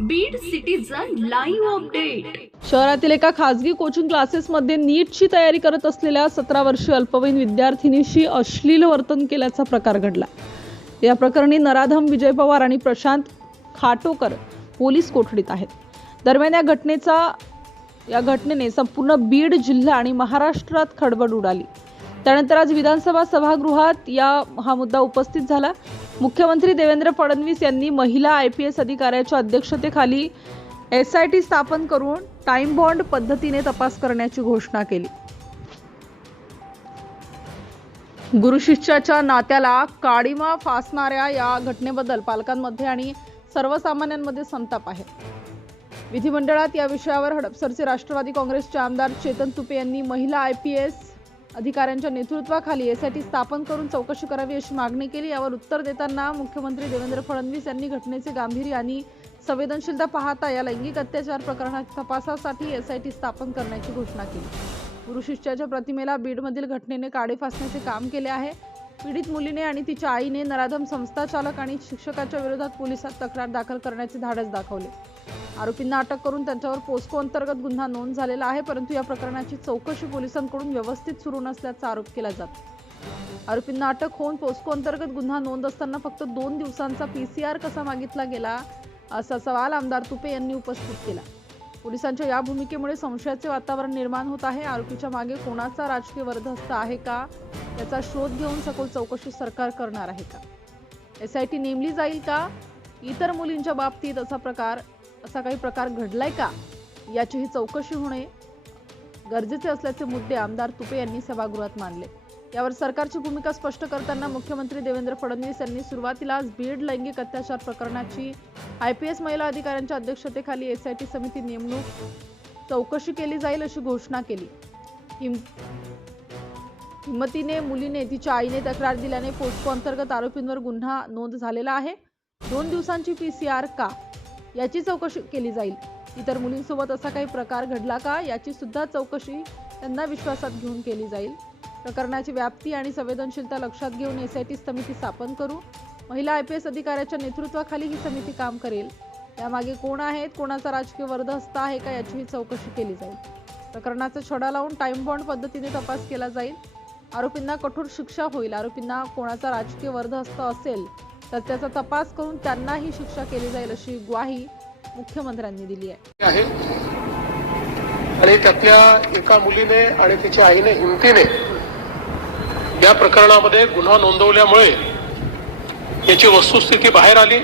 Beed citizen live update शहरातील एका खासगी कोचिंग क्लासेसमध्ये नीटची तयारी करत असलेल्या सतरा वर्षीय अल्पवयीन विद्यार्थिनीशी अश्लील वर्तन केल्याचा प्रकार घडला. या प्रकरणी नराधम विजय पवार आणि प्रशांत खाटोकर पोलीस कोठडीत आहेत. दरम्यान या घटनेचा या घटनेने संपूर्ण बीड जिल्हा आणि महाराष्ट्रात खडबड उडाली. त्यानंतर आज विधानसभा सभागृहात या हा मुद्दा उपस्थित झाला. मुख्यमंत्री देवेंद्र फडणवीस यांनी महिला आय पी एस अधिकाऱ्याच्या अध्यक्षतेखाली एस आय टी स्थापन करून टाइम बॉन्ड पद्धतीने तपास करण्याची घोषणा केली. गुरुशिष्याच्या नात्याला काळीमा फासणाऱ्या या घटनेबद्दल पालकांमध्ये आणि सर्वसामान्यांमध्ये संताप आहे. विधिमंडळात या विषयावर हडपसरचे राष्ट्रवादी काँग्रेसचे आमदार चेतन तुपे यांनी महिला आय पी एस अधिकाऱ्यांच्या नेतृत्वाखाली यासाठी स्थापन करून चौकशी करावी अशी मागणी केली. यावर उत्तर देताना मुख्यमंत्री देवेंद्र फडणवीस यांनी घटनेचे गांभीर्य आणि संवेदनशीलता पाहता या लैंगिक अत्याचार प्रकरणात तपासासाठी एसआयटी स्थापन करण्याची घोषणा केली. गुरु शिष्याच्या प्रतिमेला बीडमधील घटनेने काडे फासण्याचे काम केले आहे. पीडित मुलीने आणि तिच्या आईने नराधम संस्था चालक आणि शिक्षकाच्या विरोधात पोलिसात तक्रार दाखल करण्याचे धाडस दाखवले. आरोपींना अटक करून त्यांच्यावर पोस्को अंतर्गत गुन्हा नोंद झालेला आहे परंतु या प्रकरणाची चौकशी पोलिसांकडून व्यवस्थित सुरू नसल्याचा आरोप केला जातो. आरोपींना अटक होऊन पोस्को अंतर्गत गुन्हा नोंद असताना फक्त दोन दिवसांचा पीसीआर कसा मागितला गेला असा सवाल आमदार तुपे यांनी उपस्थित केला. पोलिसांच्या या भूमिकेमुळे संशयाचे वातावरण निर्माण होत आहे. आरोपीच्या मागे कोणाचा राजकीय वर्धस्त आहे का? याचा शोध घेऊन सखोल चौकशी सरकार करणार आहे का? एस आय टी नेमली जाईल का? इतर मुलींच्या बाबतीत असा प्रकार असा काही प्रकार घडलाय का? याचीही चौकशी होणे गरजेचे असल्याचे मुद्दे आमदार तुपे यांनी सभागृहात मांडले. यावर सरकारची भूमिका स्पष्ट करताना मुख्यमंत्री देवेंद्र फडणवीस यांनी सुरुवातीलाच बीड लैंगिक अत्याचार प्रकरणाची आय पी एस महिला अधिकाऱ्यांच्या अध्यक्षतेखाली एस आय टी समिती नेमणूक चौकशी केली जाईल अशी घोषणा केली. हिम मुलीने तिच्या आईने तक्रार दिल्याने पोस्को अंतर्गत आरोपींवर गुन्हा नोंद झालेला आहे. दोन दिवसांची पी सी आर का? याची चौकशी केली जाईल. इतर मुलींसोबत असा काही प्रकार घडला का याची सुद्धा चौकशी त्यांना विश्वासात घेऊन केली जाईल. प्रकरणाची व्याप्ती आणि संवेदनशीलता लक्षात घेऊन एस आय टी समिती स्थापन करू. महिला आय पी एस अधिकाऱ्याच्या नेतृत्वाखाली ही समिती काम करेल. यामागे कोण आहेत कोणाचा राजकीय वर्धहस्त आहे का याचीही चौकशी केली जाईल. प्रकरणाचा छडा लावून टाइम बॉन्ड पद्धतीने तपास केला जाईल. आरोपींना कठोर शिक्षा होईल. आरोपींना कोणाचा राजकीय वर्धहस्त असेल तर त्याचा तपास करून त्यांनाही शिक्षा केली जाईल अशी ग्वाही मुख्यमंत्र्यांनी दिली आहे. आहे. आणि त्यातल्या एका मुलीने आणि तिच्या आईने हिमतीने या प्रकरणामध्ये गुन्हा नोंदवल्यामुळे याची वस्तुस्थिती बाहेर आली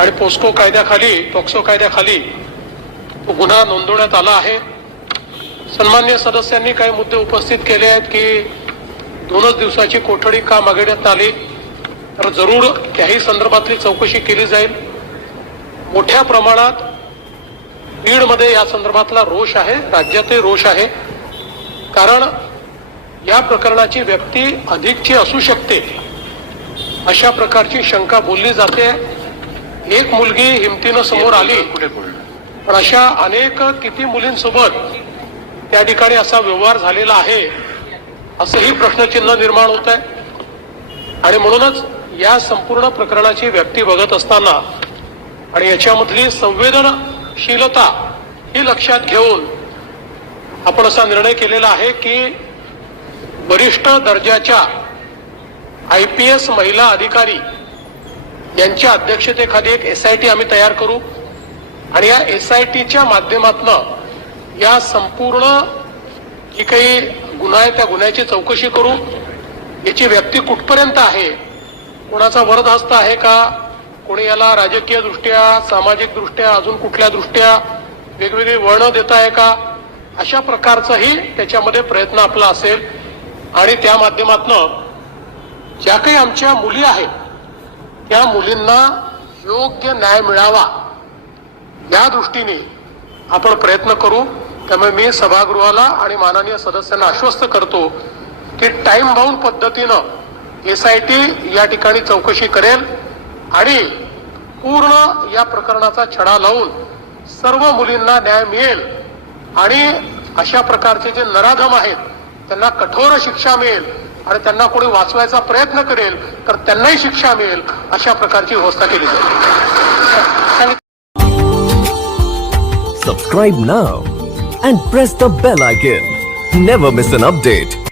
आणि पोस्को कायद्याखाली पॉक्सो कायद्याखाली तो गुन्हा नोंदवण्यात आला आहे. सन्मान्य सदस्यांनी काही मुद्दे उपस्थित केले आहेत की दोनच दिवसाची कोठडी का मागण्यात आली? तर जरूर त्याही संदर्भातली चौकशी केली जाईल. मोठ्या प्रमाणात बीडमध्ये या संदर्भातला रोष आहे राज्यातही रोष आहे. कारण या प्रकरणाची व्यक्ती अधिकची असू शकते अशा प्रकारची शंका बोलली जाते. एक मुलगी हिमतीनं समोर आली. पण अशा अनेक किती मुलींसोबत त्या ठिकाणी असा व्यवहार झालेला आहे असंही प्रश्नचिन्ह निर्माण होत आहे आणि म्हणूनच या संपूर्ण प्रकरणाची व्यक्ती बघत असताना आणि याच्यामधली संवेदनशीलता ही लक्षात घेऊन आपण असा निर्णय केलेला आहे की वरिष्ठ दर्जाच्या आय पी एस महिला अधिकारी यांच्या अध्यक्षतेखाली एक एस आय टी आम्ही तयार करू. आणि या एस आय टीच्या माध्यमातनं या संपूर्ण जी काही गुन्हा आहे त्या गुन्ह्याची चौकशी करू. याची व्यक्ती कुठपर्यंत आहे? कोणाचा वरदहस्त आहे का? कोणी याला राजकीय दृष्ट्या सामाजिक दृष्ट्या अजून कुठल्या दृष्ट्या वेगवेगळी वळणं देत आहे का? अशा प्रकारचाही त्याच्यामध्ये प्रयत्न आपला असेल. आणि त्या माध्यमातनं ज्या काही आमच्या मुली आहेत त्या मुलींना योग्य न्याय मिळावा या दृष्टीने आपण प्रयत्न करू. त्यामुळे मी सभागृहाला आणि माननीय सदस्यांना आश्वस्त करतो की टाईम बाउंड पद्धतीनं एस आय टी या ठिकाणी चौकशी करेल आणि पूर्ण या प्रकरणाचा छडा लावून सर्व मुलींना न्याय मिळेल आणि अशा प्रकारचे जे नराधम आहेत त्यांना कठोर शिक्षा मिळेल आणि त्यांना कोणी वाचवायचा प्रयत्न करेल तर त्यांनाही शिक्षा मिळेल अशा प्रकारची व्यवस्था केली जाईल. Subscribe now and press the bell icon never miss an update